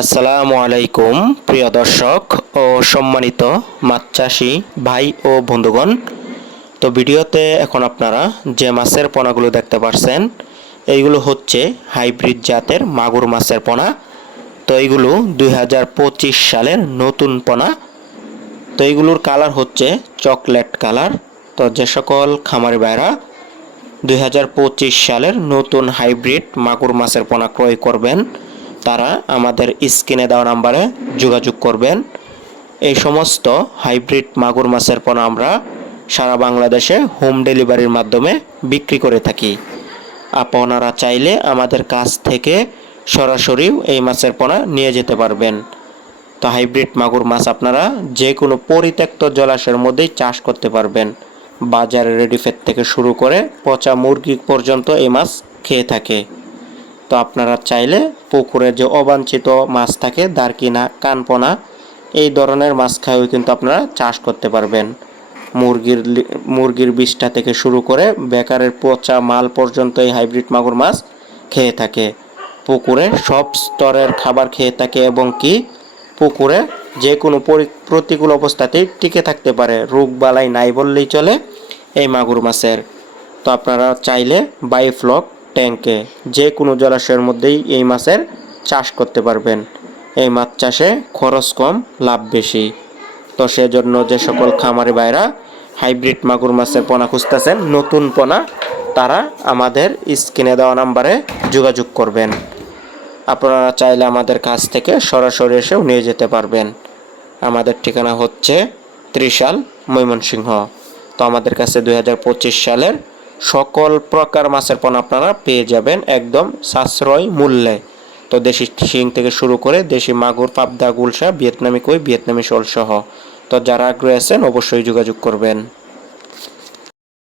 আসসালামু আলাইকুম প্রিয় দর্শক ও সম্মানিত মাছ চাষি ভাই ও বন্ধুগণ। তো ভিডিওতে এখন আপনারা যে মাছের পোনাগুলো দেখতে পাচ্ছেন এইগুলো হচ্ছে হাইব্রিড জাতের মাগুর মাছের পোনা। তো এইগুলো 2025 সালের নতুন পোনা। তো এইগুলোর কালার হচ্ছে চকলেট কালার। তো যে সকল খামারি ভাইরা 2025 সালের নতুন হাইব্রিড মাগুর মাছের পোনা ক্রয় করবেন তারা আমাদের স্ক্রিনে দেওয়া নাম্বারে যোগাযোগ করবেন। এই সমস্ত হাইব্রিড মাগুর মাছের পোনা আমরা সারা বাংলাদেশে হোম ডেলিভারির মাধ্যমে বিক্রি করে থাকি। আপনারা চাইলে আমাদের কাছ থেকে সরাসরি এই মাছের পোনা নিয়ে যেতে পারবেন। তো হাইব্রিড মাগুর মাছ আপনারা যে কোনো পরিত্যক্ত জলাশয়ের মধ্যেই চাষ করতে পারবেন। বাজারে রেডিফেড থেকে শুরু করে পচা মুরগি পর্যন্ত এই মাছ খেয়ে থাকে। তো আপনারা চাইলে পুকুরে যে অবাঞ্ছিত মাছ থাকে দারকিনা কানপোনা এই ধরনের মাছ খাইও কিন্তু আপনারা চাষ করতে পারবেন। মুরগির বিষ্ঠা থেকে শুরু করে বেকারের পচা মাল পর্যন্ত এই হাইব্রিড মাগুর মাছ খেয়ে থাকে। পুকুরে সব স্তরের খাবার খেয়ে থাকে এবং কি পুকুরে যে কোনো প্রতিকূল অবস্থাতেই টিকে থাকতে পারে, রোগ বালাই নাই বললেই চলে এই মাগুর মাছের। তো আপনারা চাইলে বাইফ্লক ট্যাঙ্কে যে কোনো জলাশয়ের মধ্যেই এই মাছের চাষ করতে পারবেন। এই মাছ চাষে খরচ কম, লাভ বেশি। তো সেজন্য যে সকল খামারি ভাইরা হাইব্রিড মাগুর মাছের পোনা খুঁজতেছেন নতুন পোনা, তারা আমাদের স্ক্রিনে দেওয়া নাম্বারে যোগাযোগ করবেন। আপনারা চাইলে আমাদের কাছ থেকে সরাসরি এসেও নিয়ে যেতে পারবেন। আমাদের ঠিকানা হচ্ছে ত্রিশাল, ময়মনসিংহ। তো আমাদের কাছে 2025 সালের সকল প্রকার মাছের পোনা আপনারা পেয়ে যাবেন একদম সাশ্রয় মূল্যে। তো দেশি শিং থেকে শুরু করে দেশি মাগুর, পাবদা, গুলশা, ভিয়েতনামি কই, ভিয়েতনামি শোল সহ। তো যারা আগ্রহী আছেন অবশ্যই যোগাযোগ করবেন।